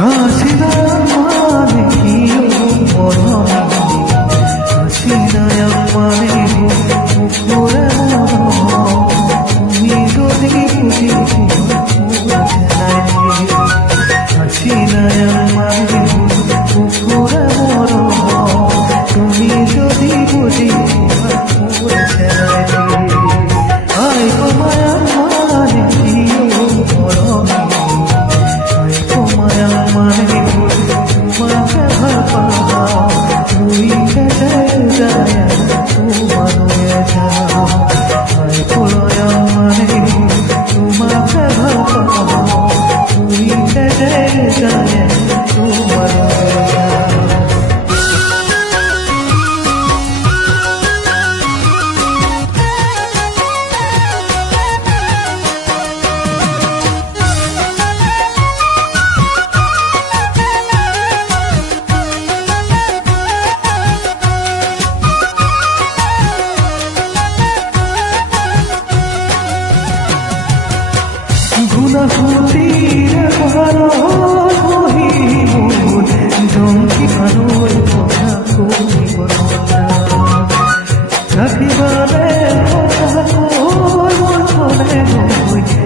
হাসিনা মানে কি মরমে হাসিনা মানে পুকুরে তুমি যদি বুঝি হাসিনা মানে পুকুরে তুমি যদি বুঝি পুকুরে আই মায়া মানে কি মরমে গুণাহুতির ভালো মহিমুল জঙ্কি মানুষ কথা করিব রাখিবারে কথা কই